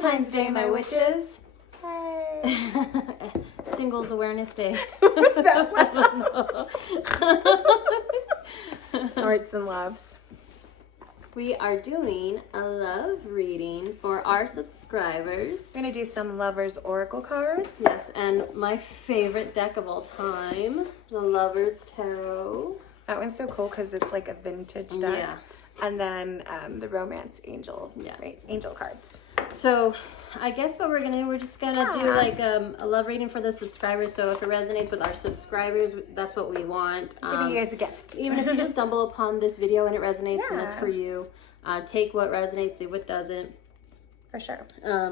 Valentine's Day, my witches. Hey. Singles Awareness Day. What's that? Snorts and loves. We are doing a love reading for our subscribers. We're going to do some Lovers Oracle cards. Yes, and my favorite deck of all time, the Lovers Tarot. That one's so cool because it's like a vintage deck. Yeah. And then the Romance Angel. Yeah. Right? Angel cards. So I guess what we're just gonna do like a love reading for the subscribers. So if it resonates with our subscribers, that's what we want. Giving you guys a gift. Even if you just stumble upon this video and it resonates, then it's for you. Take what resonates, leave what doesn't. For sure.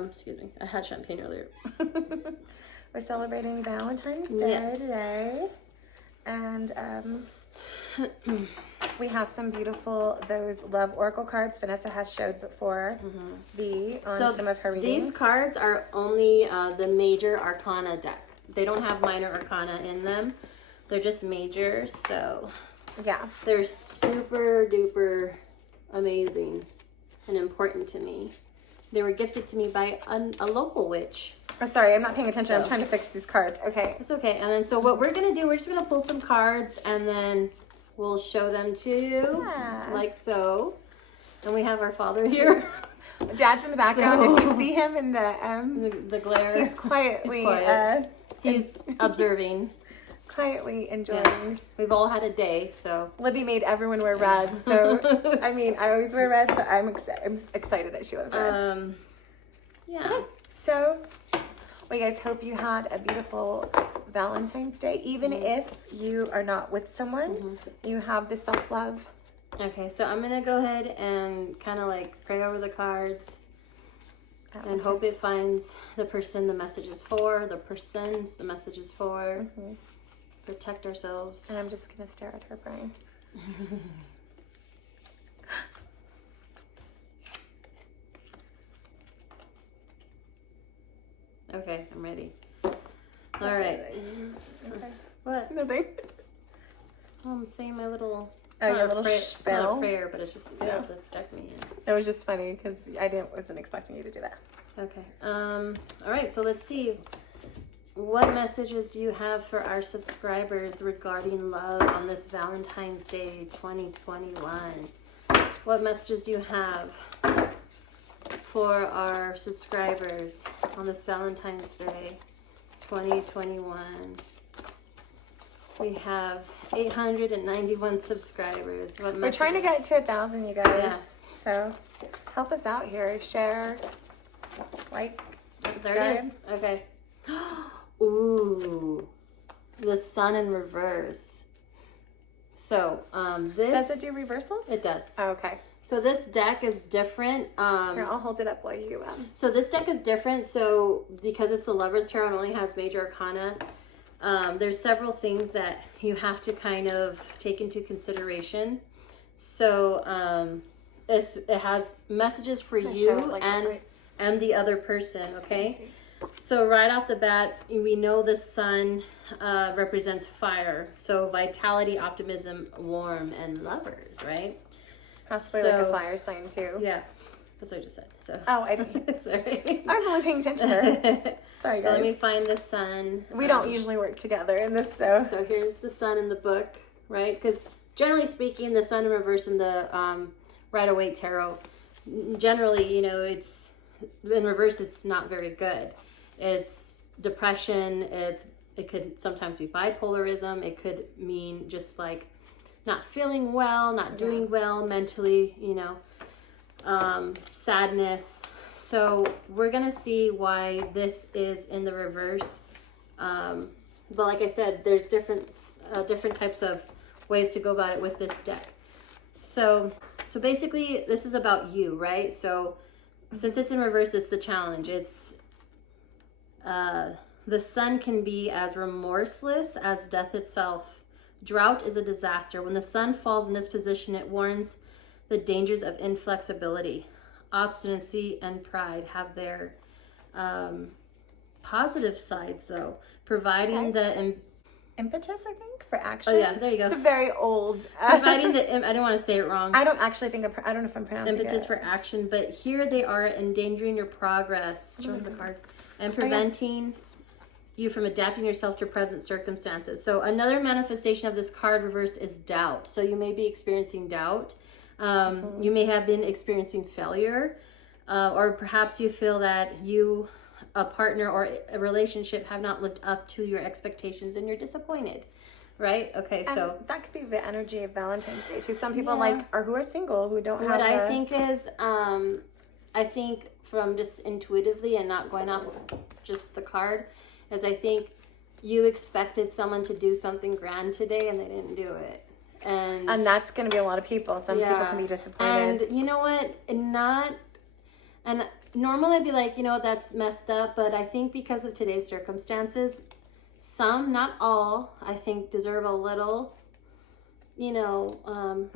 Excuse me, I had champagne earlier. We're celebrating Valentine's Day today. And we have some beautiful, those Love Oracle cards Vanessa has showed before on some of her readings. These cards are only the major arcana deck. They don't have minor arcana in them. They're just major, so yeah. They're super duper amazing and important to me. They were gifted to me by a local witch. Oh, sorry, I'm not paying attention. I'm trying to fix these cards. Okay. It's okay. And then so what we're going to do, we're just going to pull some cards and then we'll show them to you, like so. And we have our father here. Dad's in the background. So, if you see him in the glare, he's quietly, he's observing. Quietly enjoying. Yeah. We've all had a day, so. Libby made everyone wear red, so, I mean, I always wear red, so I'm excited that she loves red. Yeah. Okay. So, we guys hope you had a beautiful Valentine's Day. Even if you are not with someone, you have the self-love. Okay, so I'm going to go ahead and kind of like pray over the cards and hope it finds the person the message is for, the persons the message is for. Protect ourselves. And I'm just going to stare at her brain. Okay, I'm ready. All right. Okay. What? Nothing. Oh, I'm saying my little. It's not a prayer, but it's just to protect me. It was just funny because I wasn't expecting you to do that. Okay. All right. So let's see. What messages do you have for our subscribers regarding love on this Valentine's Day 2021? What messages do you have for our subscribers on this Valentine's Day 2021? We have 891 subscribers. What messages? We're trying to get to 1,000, you guys. Yeah. So help us out here. Share, like, subscribe. There it is. Okay. Ooh, the sun in reverse. So, this... Does it do reversals? It does. Oh, okay. So this deck is different. Here, I'll hold it up while you... So this deck is different. So because it's the Lover's Tarot and only has major arcana, there's several things that you have to kind of take into consideration. So it has messages for you and the other person, okay? So right off the bat, we know the sun represents fire. So vitality, optimism, warm, and lovers, right? Possibly like a fire sign too. Yeah, that's what I just said. So. Oh, I didn't. Sorry. I was only paying attention to her. Sorry, guys. So let me find the sun. We don't usually work together in this, so. So here's the sun in the book, right? Because generally speaking, the sun in reverse in the Rider-Waite Tarot, generally, you know, it's in reverse. It's not very good. It's depression. It could sometimes be bipolarism. It could mean just like not feeling well, not doing well mentally, you know, sadness. So we're going to see why this is in the reverse. But like I said, there's different types of ways to go about it with this deck. So basically this is about you, right? So since it's in reverse, it's the challenge. It's the sun can be as remorseless as death itself. Drought is a disaster. When the sun falls in this position, it warns the dangers of inflexibility. Obstinacy and pride have their positive sides, though, providing the impetus, I think, for action. Oh, yeah, there you go. It's a very old. Providing the, I don't want to say it wrong. I don't actually think, I don't know if I'm pronouncing it. Impetus for action, but here they are endangering your progress. Show the card. And preventing you from adapting yourself to present circumstances. So another manifestation of this card reversed is doubt. So you may be experiencing doubt. You may have been experiencing failure, or perhaps you feel that you, a partner or a relationship, have not lived up to your expectations and you're disappointed, right? Okay, And so that could be the energy of Valentine's Day too. Some people who are single, who don't have. What I think is, I think from just intuitively and not going off just the card, is I think you expected someone to do something grand today and they didn't do it. And that's going to be a lot of people. Some people can be disappointed. And you know what? And normally I'd be like, you know what, that's messed up. But I think because of today's circumstances, some, not all, I think deserve a little, you know,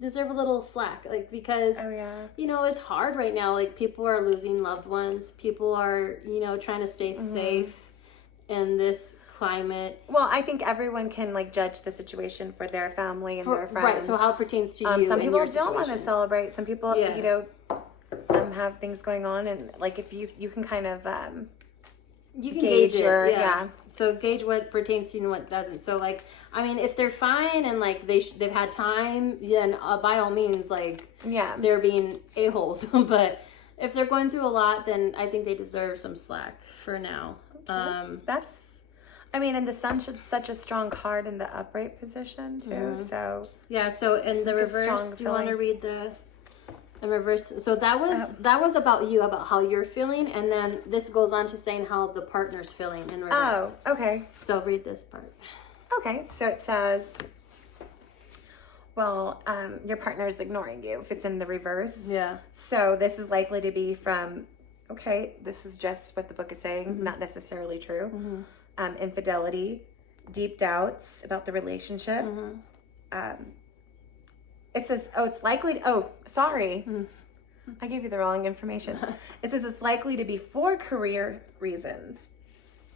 deserve a little slack. Like, because, you know, it's hard right now. Like, people are losing loved ones. People are, you know, trying to stay safe in this climate. Well, I think everyone can like judge the situation for their family and their friends. Right. So how it pertains to you? Some people and your don't want to celebrate. Some people, you know, have things going on, and like if you can kind of you can gauge it. So gauge what pertains to you and what doesn't. So like, I mean, if they're fine and like they've had time, then by all means, like they're being a-holes. But if they're going through a lot, then I think they deserve some slack for now. That's, I mean, and the sun's such a strong card in the upright position too. So so in the reverse, do you want to read the reverse? So that was about you, about how you're feeling, and then this goes on to saying how the partner's feeling in reverse. Oh, okay. So read this part. Okay, so it says, well, your partner is ignoring you if it's in the reverse. Yeah. So this is likely to be from, okay, this is just what the book is saying, not necessarily true. Infidelity, deep doubts about the relationship. It says, it's likely, sorry. I gave you the wrong information. It says it's likely to be for career reasons.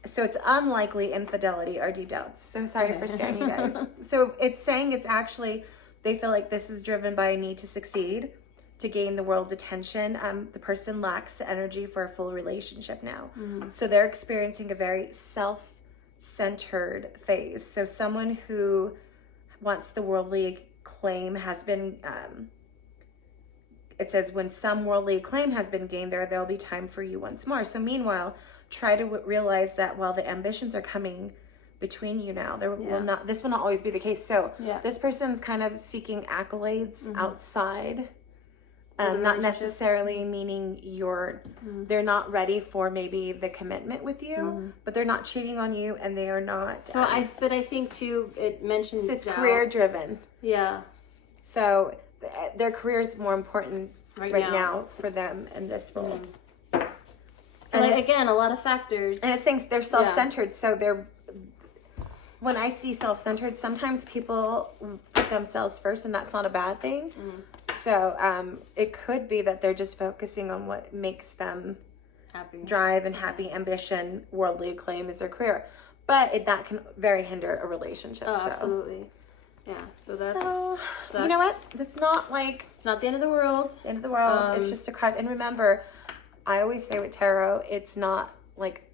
So it's unlikely infidelity or deep doubts. So sorry for scaring you guys. So it's saying it's actually, they feel like this is driven by a need to succeed, to gain the world's attention. The person lacks the energy for a full relationship now. So they're experiencing a very self-centered phase. So someone who wants the worldly acclaim has been, it says when some worldly acclaim has been gained, there'll be time for you once more. So meanwhile, try to realize that while the ambitions are coming between you now, this will not always be the case. So this person's kind of seeking accolades outside. Not necessarily meaning they're not ready for maybe the commitment with you, but they're not cheating on you, and they are not. So but I think too, it mentions it's career driven. Yeah. So their career is more important right now for them in this role. So like, again, a lot of factors. And it's saying they're self-centered. So when I see self-centered, sometimes people put themselves first, and that's not a bad thing. So it could be that they're just focusing on what makes them happy, drive and happy, ambition, worldly acclaim is their career. But that can very hinder a relationship. Oh, absolutely. Yeah. So that's you know what? It's not like it's not the end of the world. The end of the world. It's just a card. And remember, I always say with tarot, it's not like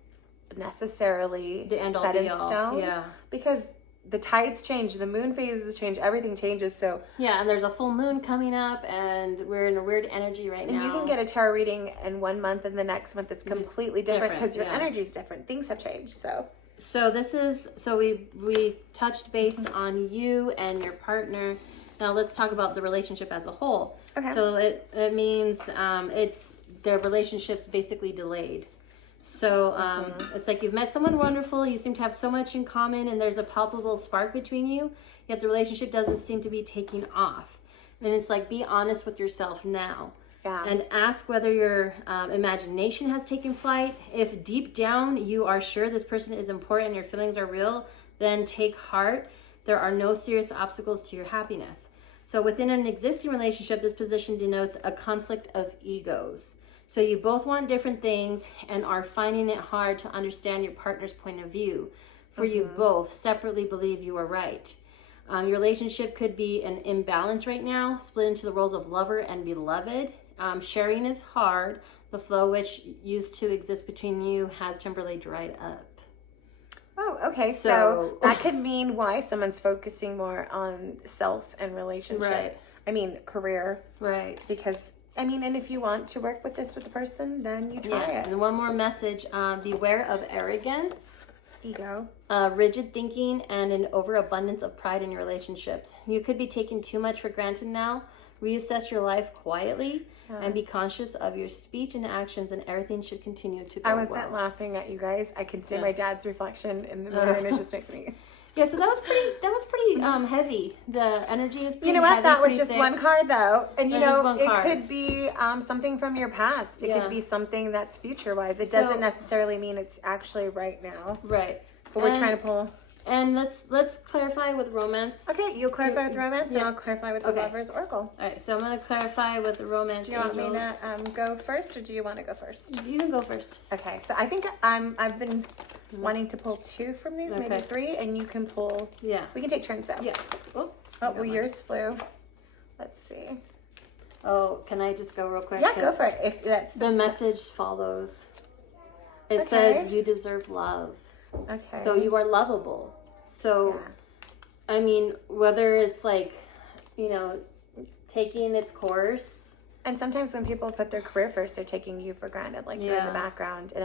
necessarily the end all set be in all. stone. Yeah. Because the tides change, the moon phases change, everything changes. So and there's a full moon coming up, and we're in a weird energy right now. And you can get a tarot reading in 1 month, and the next month it's completely different because your energy is different. Things have changed. So we touched base on you and your partner. Now let's talk about the relationship as a whole. Okay. So it means it's their relationship's basically delayed. So it's like you've met someone wonderful, you seem to have so much in common, and there's a palpable spark between you, yet the relationship doesn't seem to be taking off. And it's like, be honest with yourself now. Yeah. And ask whether your imagination has taken flight. If deep down you are sure this person is important and your feelings are real, then take heart. There are no serious obstacles to your happiness. So within an existing relationship, this position denotes a conflict of egos. So you both want different things and are finding it hard to understand your partner's point of view. for you both separately believe you are right. Your relationship could be an imbalance right now, split into the roles of lover and beloved. Sharing is hard. The flow which used to exist between you has temporarily dried up. Oh, okay. So that could mean why someone's focusing more on self and relationship. Right. I mean, career. Right. Because, I mean, and if you want to work with the person, then you try it. And one more message, beware of arrogance. Ego. Rigid thinking and an overabundance of pride in your relationships. You could be taking too much for granted now. Reassess your life quietly and be conscious of your speech and actions, and everything should continue to go well. I wasn't laughing at you guys. I can see my dad's reflection in the mirror, and it just makes me... Yeah, so that was pretty heavy. The energy is pretty heavy. You know what? Heavy, that was just thick. One card, though. And, you know, it could be something from your past. It could be something that's future-wise. It doesn't necessarily mean it's actually right now. Right. But we're trying to pull... And let's clarify with romance. Okay, you'll clarify with romance, and I'll clarify with the Lover's Oracle. All right, so I'm going to clarify with the romance. Do you want me to go first, or do you want to go first? You can go first. Okay, so I think I've been wanting to pull 2 from these, maybe 3, and you can pull. Yeah. We can take turns though. Yeah. Oh, well, yours flew. Let's see. Oh, can I just go real quick? Yeah, go for it. If that's the message follows. It says you deserve love. Okay. So you are lovable. So, I mean, whether it's like, you know, taking its course. And sometimes when people put their career first, they're taking you for granted. Like you're in the background. And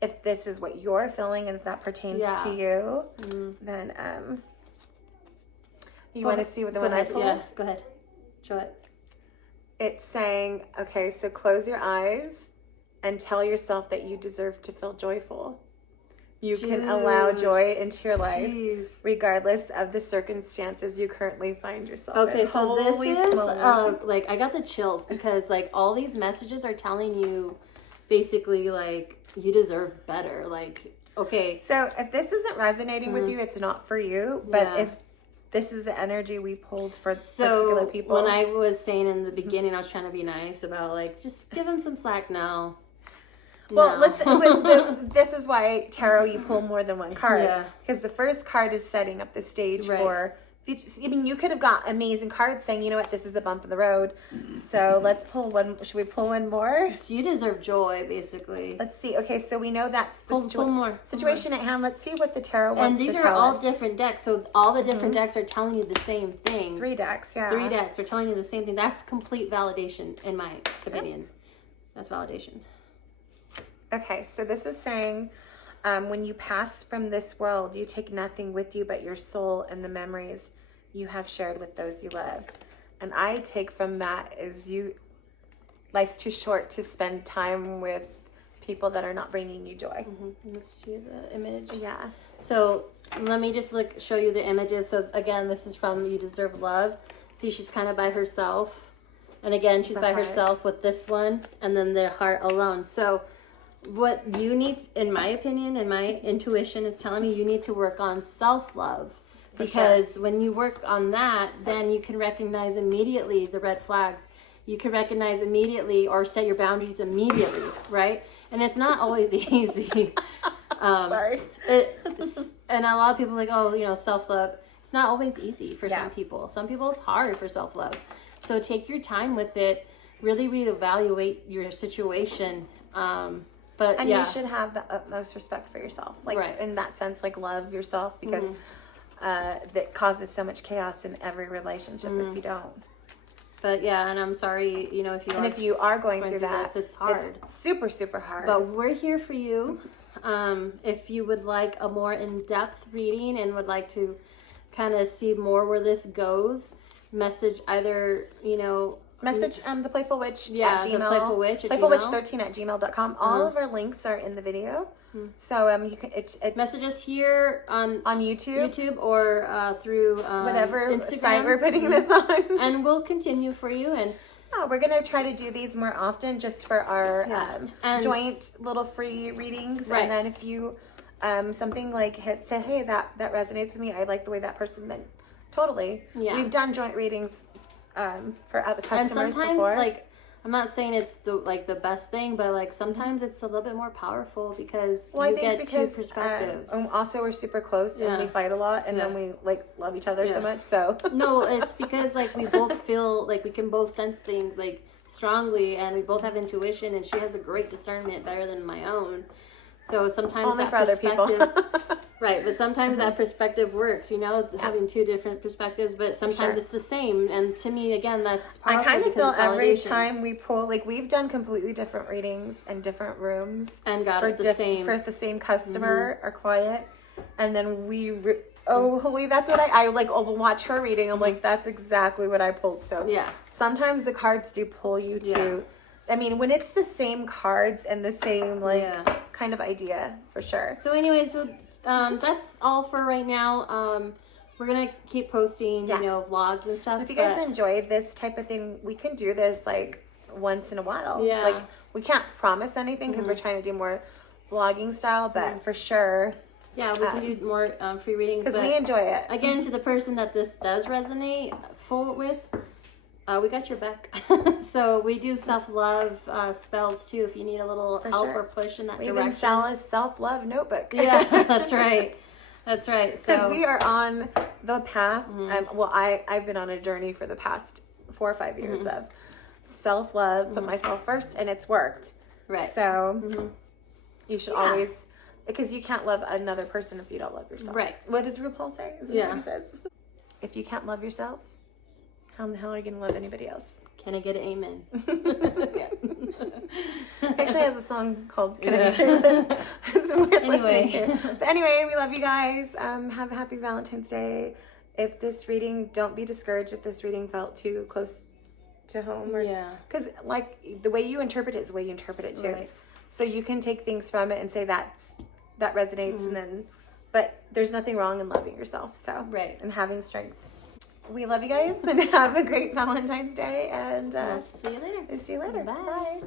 if this is what you're feeling and if that pertains to you, then you want to see what the one I pulled? Yeah, go ahead. Show it. It's saying, okay, so close your eyes and tell yourself that you deserve to feel joyful. You can allow joy into your life, regardless of the circumstances you currently find yourself in. Okay, so this is, like, I got the chills because, like, all these messages are telling you, basically, like, you deserve better. Like, okay. So if this isn't resonating with you, it's not for you. But if this is the energy we pulled for particular people. When I was saying in the beginning, I was trying to be nice about, like, just give them some slack now. Well, listen, this is why tarot, you pull more than one card. Yeah. Because the first card is setting up the stage for future. I mean, you could have got amazing cards saying, you know what, this is a bump in the road. So let's pull one. Should we pull one more? So you deserve joy, basically. Let's see. Okay, so we know that's the pull more. Situation at hand. Let's see what the tarot wants to tell us. And these are all different decks. So all the different decks are telling you the same thing. 3 decks, yeah. 3 decks are telling you the same thing. That's complete validation, in my opinion. That's validation. Okay, so this is saying, when you pass from this world, you take nothing with you but your soul and the memories you have shared with those you love. And I take from that is life's too short to spend time with people that are not bringing you joy. Let's see the image. Yeah. So let me just show you the images. So again, this is from You Deserve Love. See, she's kind of by herself. And again, she's by herself with this one. And then the heart alone. So what you need, in my opinion, and my intuition is telling me, you need to work on self-love. Because when you work on that, then you can recognize immediately the red flags. You can recognize immediately or set your boundaries immediately, right? And it's not always easy. Sorry. And a lot of people are like, oh, you know, self-love. It's not always easy for some people. Some people it's hard for self-love. So take your time with it. Really reevaluate your situation. But you should have the utmost respect for yourself. Like in that sense, like love yourself because that causes so much chaos in every relationship if you don't. But yeah, and I'm sorry, you know, if you are going through that, it's hard. It's super, super hard. But we're here for you. If you would like a more in-depth reading and would like to kind of see more where this goes, message either, you know, message the Playful Witch at Gmail. The Playful Witch at Playfulwitch13 at gmail.com. All of our links are in the video. So you can message us here on YouTube or through whatever Instagram. Site we're putting this on. And we'll continue for you. And we're gonna try to do these more often just for our joint little free readings. And then if you something like say, hey, that resonates with me. I like the way that person. Then totally. Yeah. We've done joint readings for other customers and sometimes, before. Like I'm not saying it's the best thing, but like sometimes it's a little bit more powerful because Well, you I think get because, two perspectives. Also, we're super close and we fight a lot, and then we like love each other so much. So no, it's because like we both feel like we can both sense things like strongly, and we both have intuition, and she has a great discernment, better than my own. So sometimes only that for other people. right, but sometimes that perspective works, having two different perspectives, but sometimes it's the same. And to me, again, that's powerful. I kind of feel every validation. time we pull, like we've done completely different readings in different rooms and got for the same for the same customer or client, and then holy, that's what I like. I'll watch her reading. I'm like, that's exactly what I pulled. So sometimes the cards do pull you to. I mean, when it's the same cards and the same kind of idea, for sure. So anyway, that's all for right now. We're gonna keep posting, vlogs and stuff. If you guys enjoyed this type of thing, we can do this like once in a while. Yeah. Like we can't promise anything because we're trying to do more vlogging style, but for sure. Yeah, we can do more free readings because we enjoy it. Again, to the person that this does resonate with. We got your back. So we do self-love spells too if you need a little help or push in that direction. We even sell a self-love notebook. Yeah, that's right. That's right. Because we are on the path. I've been on a journey for the past 4 or 5 years of self-love, put myself first, and it's worked. Right. So you should always, because you can't love another person if you don't love yourself. Right. What does RuPaul say? Is that what he says? If you can't love yourself, how in the hell are you going to love anybody else? Can I get an amen? Actually has a song called Can I Get an Amen? It's worth listening to. But anyway, we love you guys. Have a happy Valentine's Day. If this reading, don't be discouraged if this reading felt too close to home. Because like the way you interpret it is the way you interpret it too. Right. So you can take things from it and say that resonates and then, but there's nothing wrong in loving yourself. So and having strength. We love you guys and have a great Valentine's Day, and we'll see you later. Bye. Bye.